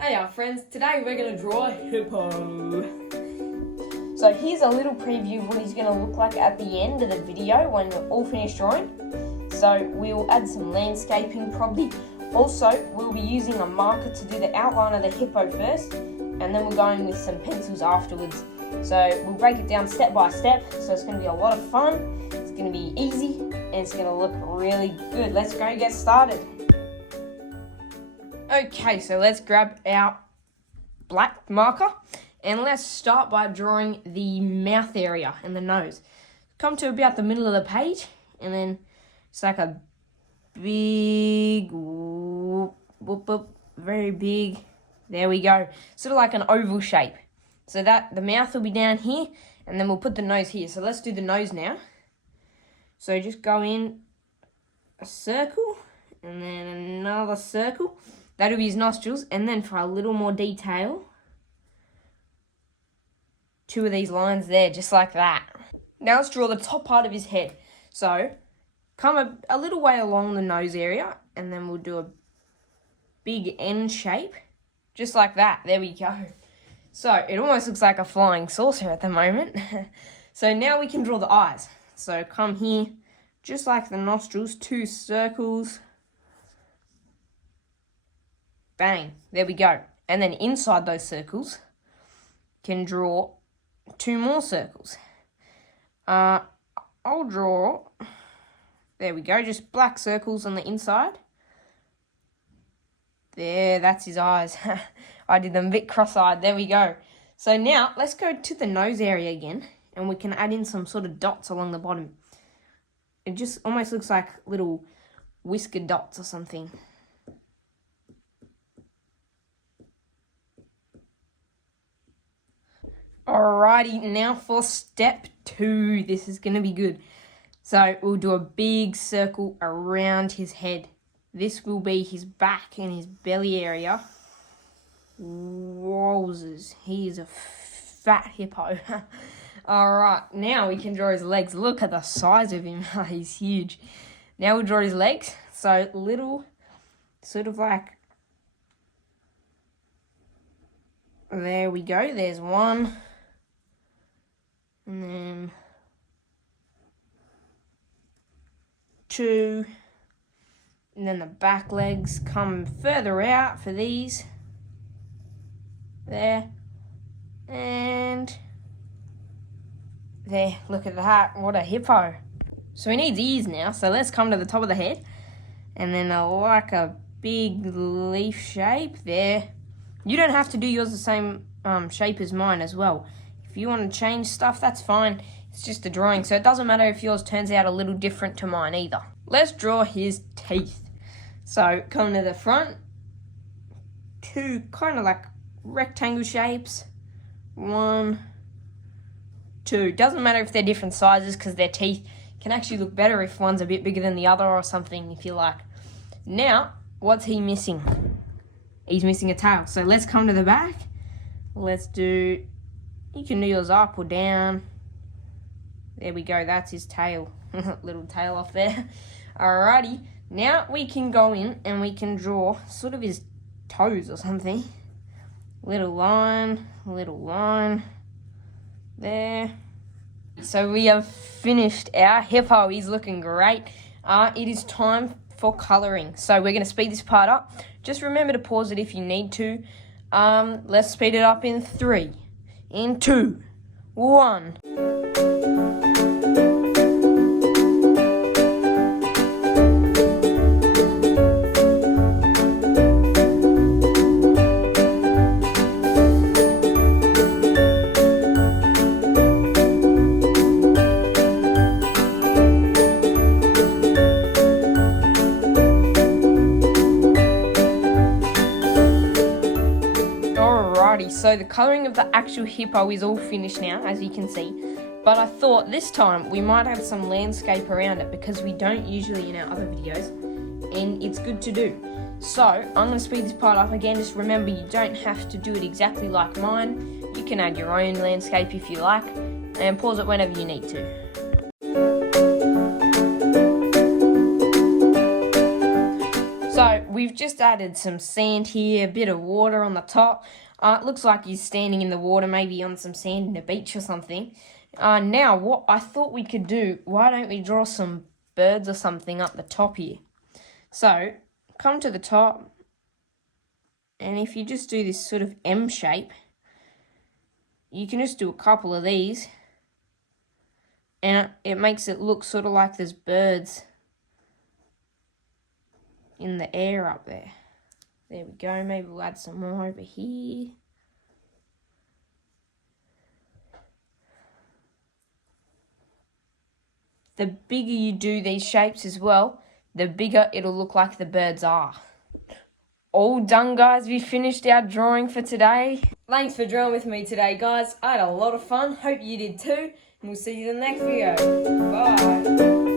Hey friends, today we're going to draw a hippo. So here's a little preview of what he's going to look like at the end of the video when we're all finished drawing. So we'll add some landscaping probably. Also, we'll be using a marker to do the outline of the hippo first, and then we're going with some pencils afterwards. So we'll break it down step by step, so it's going to be a lot of fun, it's going to be easy, and it's going to look really good. Let's go get started. Okay, so let's grab our black marker and let's start by drawing the mouth area and the nose. Come to about the middle of the page, and then it's like a big whoop, whoop, whoop, very big. There we go. Sort of like an oval shape. So that the mouth will be down here, and then we'll put the nose here. So let's do the nose now. So just go in a circle, and then another circle. That'll be his nostrils, and then for a little more detail, 2 of these lines there, just like that. Now let's draw the top part of his head. So come a little way along the nose area, and then we'll do a big N shape, just like that. There we go. So it almost looks like a flying saucer at the moment. So now we can draw the eyes. So come here, just like the nostrils, 2 circles. Bang, there we go. And then inside those circles, can draw 2 more circles. I'll draw, there we go, just black circles on the inside. There, that's his eyes. I did them a bit cross-eyed, there we go. So now, let's go to the nose area again, and we can add in some sort of dots along the bottom. It just almost looks like little whisker dots or something. Alrighty, now for step 2. This is going to be good. So we'll do a big circle around his head. This will be his back and his belly area. Wowzers, he is a fat hippo. Alright, now we can draw his legs. Look at the size of him, he's huge. Now we'll draw his legs. So little, sort of like, there we go, there's 1. And then 2, and then the back legs come further out for these. There, and there, look at that, what a hippo. So he needs ears now, so let's come to the top of the head. And then like a big leaf shape there. You don't have to do yours the same shape as mine as well. If you want to change stuff, that's fine. It's just a drawing, so it doesn't matter if yours turns out a little different to mine either. Let's draw his teeth. So come to the front. 2 kind of like rectangle shapes. 1, 2. Doesn't matter if they're different sizes because their teeth can actually look better if one's a bit bigger than the other or something if you like. Now, what's he missing? He's missing a tail. So let's come to the back. Let's do... You can do yours up or down. There we go, that's his tail. Little tail off there. Alrighty, now we can go in and we can draw sort of his toes or something. Little line, there. So we have finished our hippo. He's looking great. It is time for colouring. So we're going to speed this part up. Just remember to pause it if you need to. Let's speed it up in 3. In 2, 1. So the colouring of the actual hippo is all finished now, as you can see. But I thought this time we might add some landscape around it because we don't usually in our other videos, and it's good to do. So I'm going to speed this part up again. Just remember, you don't have to do it exactly like mine. You can add your own landscape if you like, and pause it whenever you need to. So we we've just added some sand here, a bit of water on the top. It looks like he's standing in the water, maybe on some sand in a beach or something. Now, what I thought we could do, why don't we draw some birds or something up the top here? So, come to the top, and if you just do this sort of M shape, you can just do a couple of these, and it makes it look sort of like there's birds in the air up there. There we go. Maybe we'll add some more over here. The bigger you do these shapes as well, the bigger it'll look like the birds are. All done, guys. We finished our drawing for today. Thanks for drawing with me today, guys. I had a lot of fun. Hope you did too. And we'll see you in the next video. Bye.